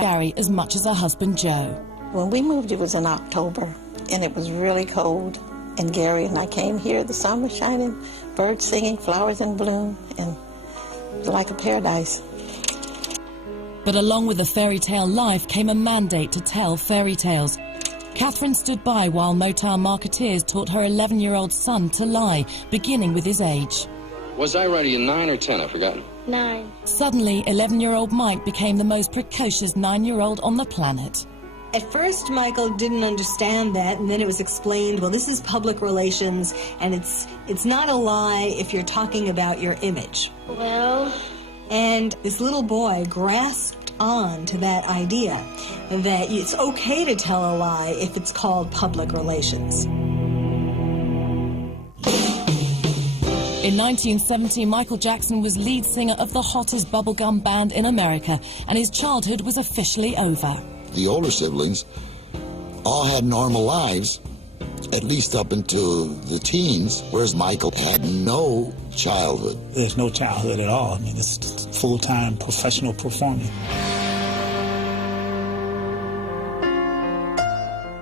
Gary as much as her husband Joe. When we moved, it was in October, and it was really cold. And Gary and I came here, the sun was shining, birds singing, flowers in bloom, and it was like a paradise. But along with the fairy tale life came a mandate to tell fairy tales. Catherine stood by while Motown marketeers taught her 11-year-old son to lie, beginning with his age. Was I ready in 9 or 10? I've forgotten. 9. Suddenly, 11-year-old Mike became the most precocious 9-year-old on the planet. At first, Michael didn't understand that, and then it was explained, well, this is public relations, and it's not a lie if you're talking about your image. Well... And this little boy grasped on to that idea that it's okay to tell a lie if it's called public relations. In 1970, Michael Jackson was lead singer of the hottest bubblegum band in America, and his childhood was officially over. The older siblings all had normal lives, at least up until the teens, whereas Michael had no childhood. There's no childhood at all. I mean, it's full-time professional performing.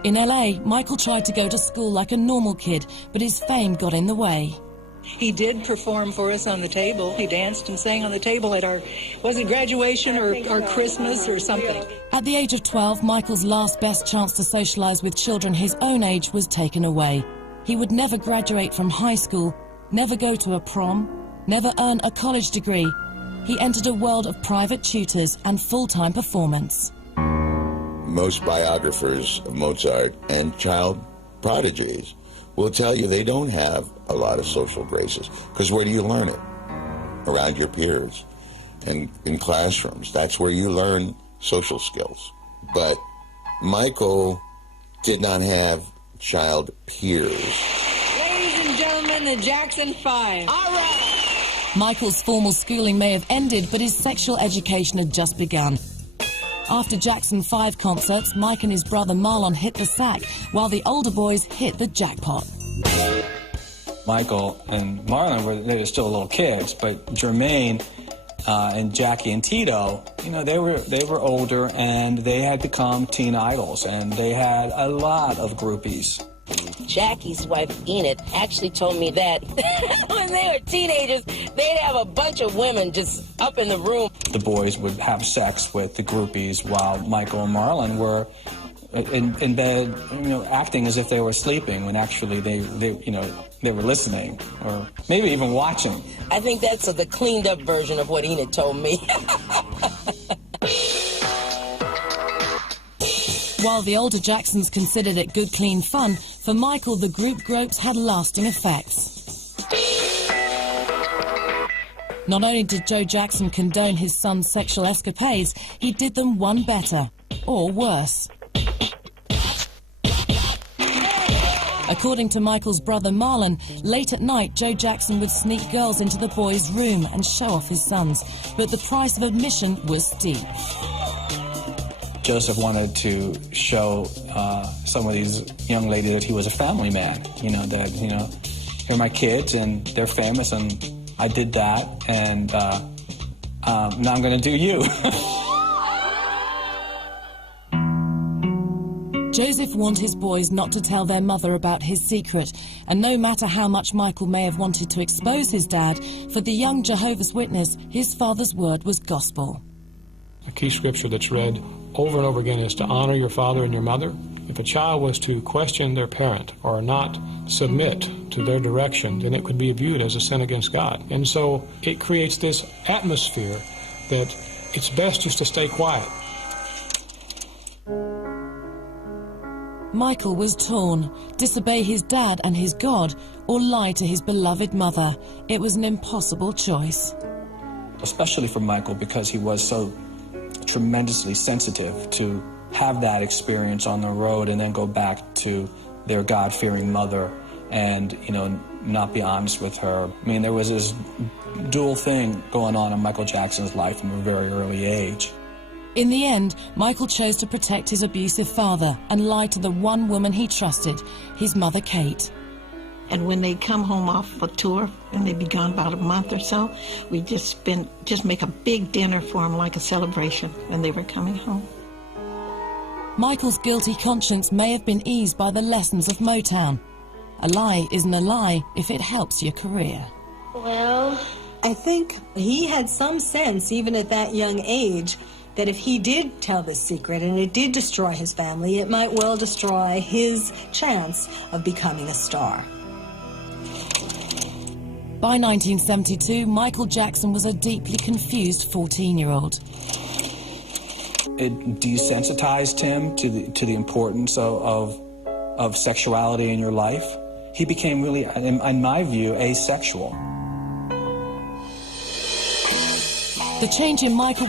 In LA, Michael tried to go to school like a normal kid, but his fame got in the way. He did perform for us on the table. He danced and sang on the table at our, was it graduation or Christmas or something? At the age of 12, Michael's last best chance to socialize with children his own age was taken away. He would never graduate from high school, never go to a prom, never earn a college degree. He entered a world of private tutors and full-time performance. Most biographers of Mozart and child prodigies will tell you they don't have a lot of social graces, because where do you learn it? Around your peers and in classrooms. That's where you learn social skills. But Michael did not have child peers. Ladies and gentlemen, the Jackson 5. All right! Michael's formal schooling may have ended, but his sexual education had just begun. After Jackson 5 concerts, Mike and his brother Marlon hit the sack, while the older boys hit the jackpot. Michael and Marlon they were still little kids, but Jermaine and Jackie and Tito, you know, they were older and they had become teen idols, and they had a lot of groupies. Jackie's wife, Enid, actually told me that when they were teenagers, they'd have a bunch of women just up in the room. The boys would have sex with the groupies while Michael and Marlon were in bed, you know, acting as if they were sleeping when actually they were listening or maybe even watching. I think that's the cleaned up version of what Enid told me. While the older Jacksons considered it good, clean fun, for Michael, the group gropes had lasting effects. Not only did Joe Jackson condone his son's sexual escapades, he did them one better, or worse. According to Michael's brother Marlon, late at night, Joe Jackson would sneak girls into the boys' room and show off his sons, but the price of admission was steep. Joseph wanted to show some of these young ladies that he was a family man, you know, that, you know, here are my kids and they're famous and I did that, and now I'm going to do you. Joseph warned his boys not to tell their mother about his secret, and no matter how much Michael may have wanted to expose his dad, for the young Jehovah's Witness, his father's word was gospel. A key scripture that's read over and over again is to honor your father and your mother. If a child was to question their parent or not submit to their direction, then it could be viewed as a sin against God. And so it creates this atmosphere that it's best just to stay quiet. Michael was torn, disobey his dad and his God, or lie to his beloved mother. It was an impossible choice. Especially for Michael, because he was so tremendously sensitive to have that experience on the road and then go back to their God-fearing mother and, you know, not be honest with her. I mean, there was this dual thing going on in Michael Jackson's life from a very early age. In the end, Michael chose to protect his abusive father and lie to the one woman he trusted, his mother, Kate. And when they come home off a tour, and they'd be gone about a month or so, we just make a big dinner for them like a celebration when they were coming home. Michael's guilty conscience may have been eased by the lessons of Motown. A lie isn't a lie if it helps your career. Well, I think he had some sense, even at that young age, that if he did tell this secret and it did destroy his family, it might well destroy his chance of becoming a star. By 1972, Michael Jackson was a deeply confused 14-year-old. It desensitized him to the importance of sexuality in your life. He became really, in my view, asexual. The change in Michael